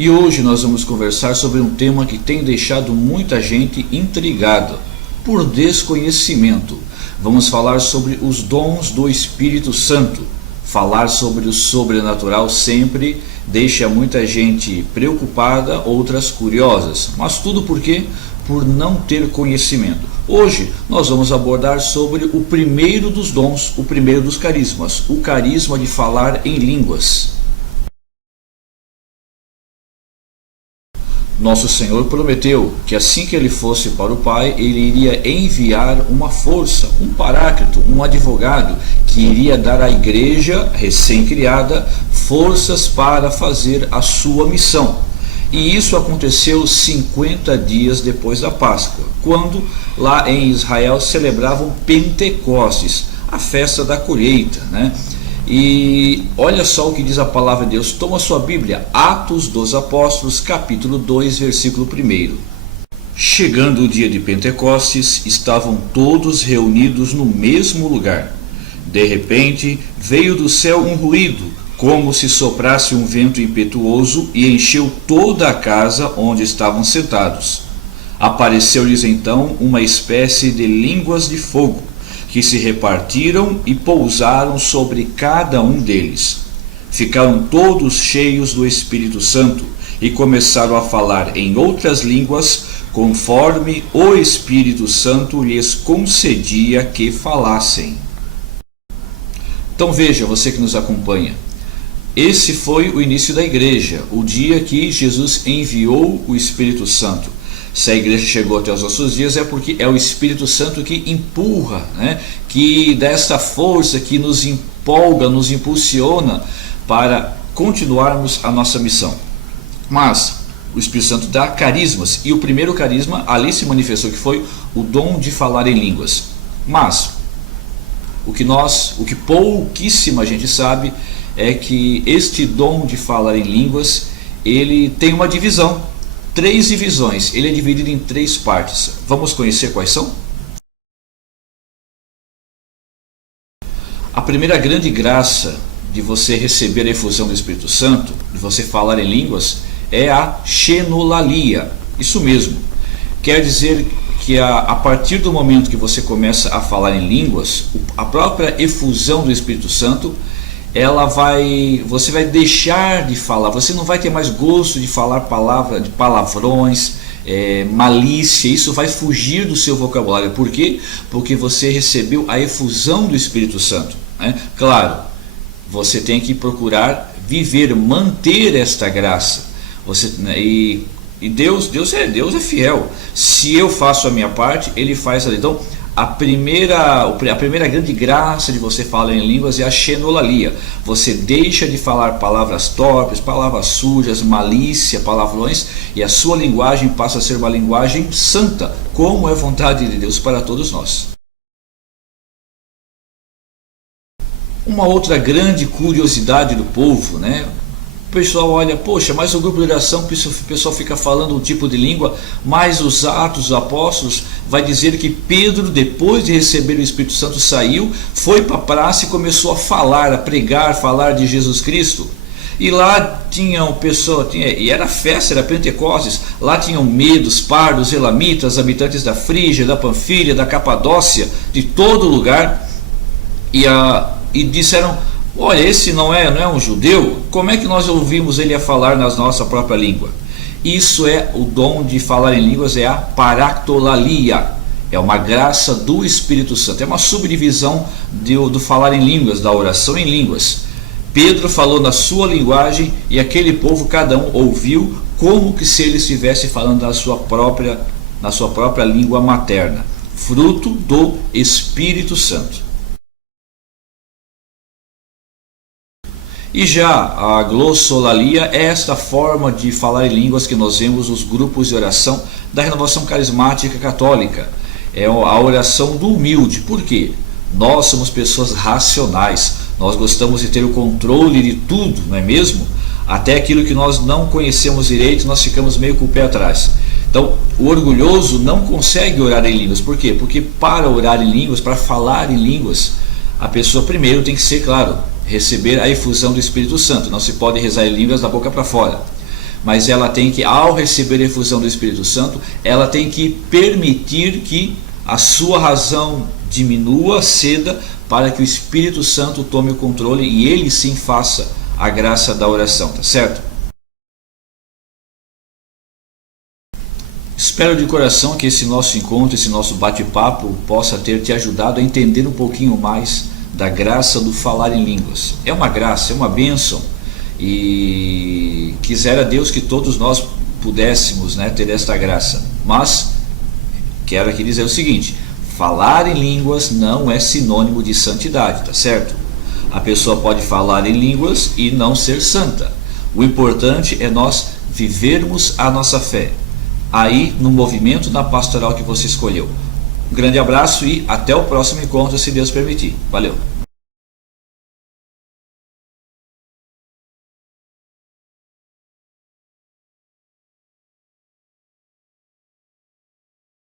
E hoje nós vamos conversar sobre um tema que tem deixado muita gente intrigada, por desconhecimento. Vamos falar sobre os dons do Espírito Santo. Falar sobre o sobrenatural sempre deixa muita gente preocupada, outras curiosas. Mas tudo por quê? Por não ter conhecimento. Hoje nós vamos abordar sobre o primeiro dos dons, o primeiro dos carismas, o carisma de falar em línguas. Nosso Senhor prometeu que assim que ele fosse para o Pai, ele iria enviar uma força, um paráclito, um advogado, que iria dar à igreja recém-criada forças para fazer a sua missão. E isso aconteceu 50 dias depois da Páscoa, quando lá em Israel celebravam Pentecostes, a festa da colheita, né? E olha só o que diz a palavra de Deus. Toma sua Bíblia, Atos dos Apóstolos, capítulo 2, versículo 1. Chegando o dia de Pentecostes, estavam todos reunidos no mesmo lugar. De repente, veio do céu um ruído, como se soprasse um vento impetuoso, e encheu toda a casa onde estavam sentados. Apareceu-lhes então uma espécie de línguas de fogo, que se repartiram e pousaram sobre cada um deles. Ficaram todos cheios do Espírito Santo e começaram a falar em outras línguas, conforme o Espírito Santo lhes concedia que falassem. Então veja, você que nos acompanha, esse foi o início da igreja, o dia que Jesus enviou o Espírito Santo. Se a igreja chegou até os nossos dias é porque é o Espírito Santo que empurra, né? Que dá essa força, que nos empolga, nos impulsiona para continuarmos a nossa missão. Mas o Espírito Santo dá carismas, e o primeiro carisma ali se manifestou, que foi o dom de falar em línguas. Mas o que pouquíssima gente sabe é que este dom de falar em línguas, ele tem uma divisão. 3 divisões, ele é dividido em 3 partes. Vamos conhecer quais são? A primeira grande graça de você receber a efusão do Espírito Santo, de você falar em línguas, é a xenolalia. Isso mesmo. Quer dizer que a partir do momento que você começa a falar em línguas, a própria efusão do Espírito Santo, você vai deixar de falar, você não vai ter mais gosto de falar palavrões, malícia, isso vai fugir do seu vocabulário. Por quê? Porque você recebeu a efusão do Espírito Santo, né? Claro, você tem que procurar viver, manter esta graça. E Deus é fiel. Se eu faço a minha parte, Ele faz a. Então, a primeira grande graça de você falar em línguas é a xenolalia. Você deixa de falar palavras torpes, palavras sujas, malícia, palavrões, e a sua linguagem passa a ser uma linguagem santa, como é vontade de Deus para todos nós. Uma outra grande curiosidade do povo, né? O pessoal olha, poxa, mas o grupo de oração, o pessoal fica falando um tipo de língua, mas os Atos dos Apóstolos vai dizer que Pedro, depois de receber o Espírito Santo, saiu, foi para a praça e começou a falar, a pregar, falar de Jesus Cristo. E lá tinham pessoas, e era festa, era Pentecostes, lá tinham medos, pardos, elamitas, habitantes da Frígia, da Panfilha, da Capadócia, de todo lugar, e disseram: olha, esse não é um judeu? Como é que nós ouvimos ele a falar na nossa própria língua? Isso é o dom de falar em línguas, é a paractolalia. É uma graça do Espírito Santo, é uma subdivisão do falar em línguas, da oração em línguas. Pedro falou na sua linguagem e aquele povo, cada um ouviu como que se ele estivesse falando na sua própria língua materna, fruto do Espírito Santo. E já a glossolalia é esta forma de falar em línguas que nós vemos nos grupos de oração da Renovação Carismática Católica. É a oração do humilde. Por quê? Nós somos pessoas racionais, nós gostamos de ter o controle de tudo, não é mesmo? Até aquilo que nós não conhecemos direito, nós ficamos meio com o pé atrás. Então, o orgulhoso não consegue orar em línguas. Por quê? Porque para orar em línguas, para falar em línguas, a pessoa primeiro tem que ser, claro, receber a efusão do Espírito Santo. Não se pode rezar em línguas da boca para fora. mas ela tem que, ao receber a efusão do Espírito Santo, ela tem que permitir que a sua razão diminua, ceda, para que o Espírito Santo tome o controle e ele sim faça a graça da oração, tá certo? Espero de coração que esse nosso encontro, esse nosso bate-papo possa ter te ajudado a entender um pouquinho mais da graça do falar em línguas. É uma graça, é uma bênção, e quisera Deus que todos nós pudéssemos, ter esta graça. Mas quero aqui dizer o seguinte: falar em línguas não é sinônimo de santidade, tá certo? A pessoa pode falar em línguas e não ser santa. O importante é nós vivermos a nossa fé aí no movimento da pastoral que você escolheu. Um grande abraço e até o próximo encontro, se Deus permitir. Valeu!